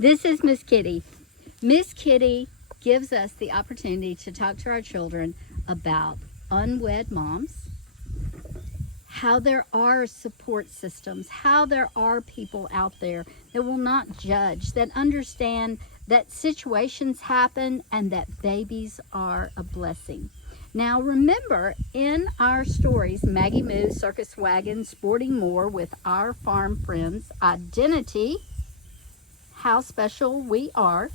This is Miss Kitty. Miss Kitty gives us the opportunity to talk to our children about unwed moms, how there are support systems, how there are people out there that will not judge, that understand that situations happen and that babies are a blessing. Now remember, in our stories, Maggie Moo, Circus Wagon, Sporting More with Our Farm Friends, Identity, How Special We Are.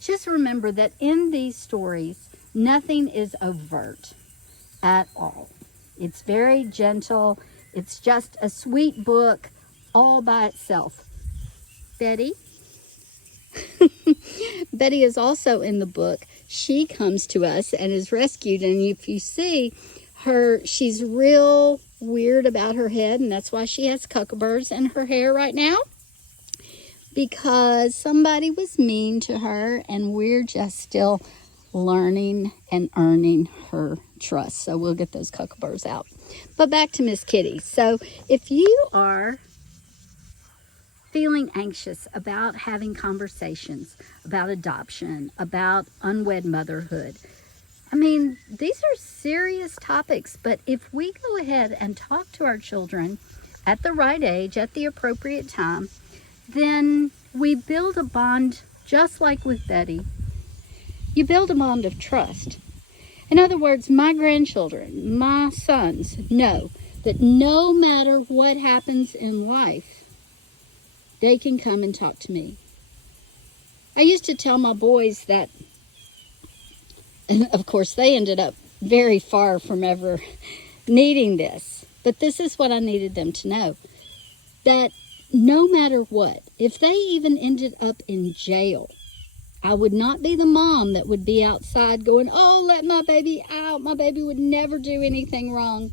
Just remember that in these stories, nothing is overt at all. It's very gentle. It's just a sweet book all by itself. Betty? Betty is also in the book. She comes to us and is rescued. And if you see her, she's real weird about her head. And that's why she has cucumber's in her hair right now. Because somebody was mean to her, and we're just still learning and earning her trust. So we'll get those cucumber's out. But back to Miss Kitty. So if you are feeling anxious about having conversations about adoption, about unwed motherhood, I mean, these are serious topics, but if we go ahead and talk to our children at the right age, at the appropriate time, then we build a bond just like with Betty. You build a bond of trust. In other words, my grandchildren, my sons, know that no matter what happens in life, they can come and talk to me. I used to tell my boys that, and of course they ended up very far from ever needing this, but this is what I needed them to know, that no matter what, if they even ended up in jail, I would not be the mom that would be outside going, oh, let my baby out. My baby would never do anything wrong.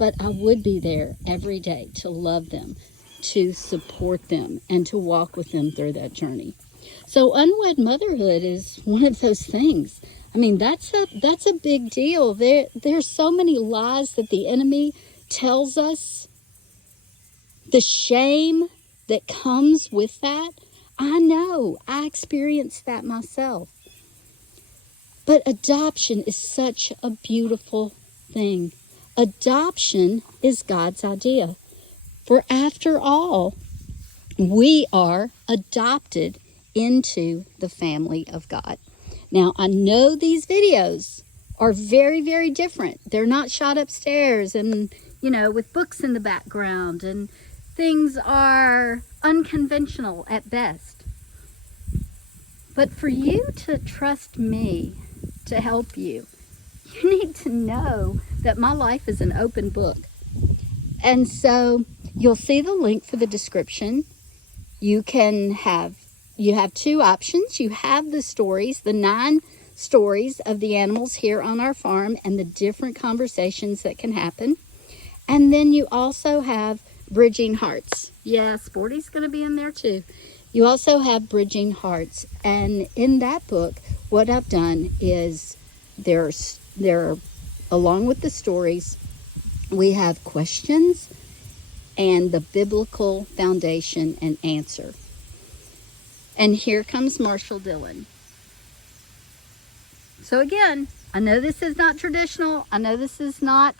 But I would be there every day to love them, to support them, and to walk with them through that journey. So unwed motherhood is one of those things. I mean, that's a big deal. There's so many lies that the enemy tells us. The shame that comes with that, I know. I experienced that myself. But adoption is such a beautiful thing. Adoption is God's idea. For after all, we are adopted into the family of God. Now, I know these videos are very, very different. They're not shot upstairs and, with books in the background, and things are unconventional at best. But for you to trust me to help you, you need to know that my life is an open book. And so you'll see the link for the description. You have two options. You have the stories, the 9 stories of the animals here on our farm and the different conversations that can happen. And then you also have Bridging Hearts. Yeah, Sporty's going to be in there too. You also have Bridging Hearts. And in that book, what I've done is there are, along with the stories, we have questions and the biblical foundation and answer. And here comes Marshall Dillon. So again, I know this is not traditional. I know this is not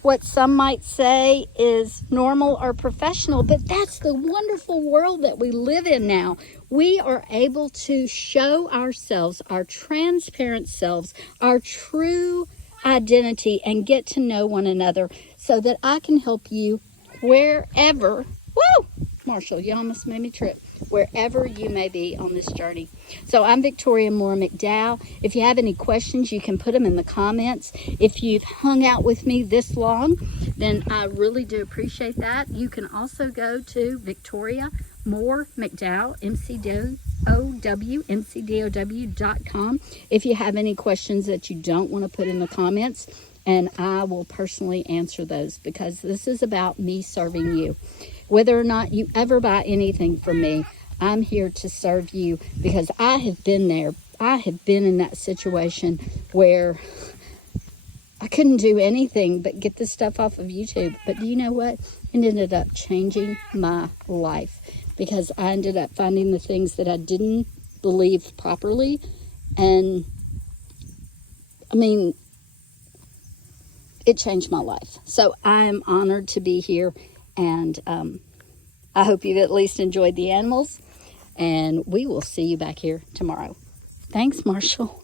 what some might say is normal or professional, but that's the wonderful world that we live in now. We are able to show ourselves, our transparent selves, our true identity, and get to know one another so that I can help you wherever, Marshall, you almost made me trip, wherever you may be on this journey. So I'm Victoria Moore McDowell. If you have any questions, you can put them in the comments. If you've hung out with me this long, then I really do appreciate that. You can also go to Victoria Moore McDowell, MCDOW.com, if you have any questions that you don't want to put in the comments, and I will personally answer those, because this is about me serving you. Whether or not you ever buy anything from me, I'm here to serve you, because I have been there. I have been in that situation where I couldn't do anything but get the stuff off of YouTube. But do you know what? It ended up changing my life because I ended up finding the things that I didn't believe properly. And I mean, it changed my life. So I am honored to be here, and I hope you've at least enjoyed the animals, and we will see you back here tomorrow. Thanks, Marshall.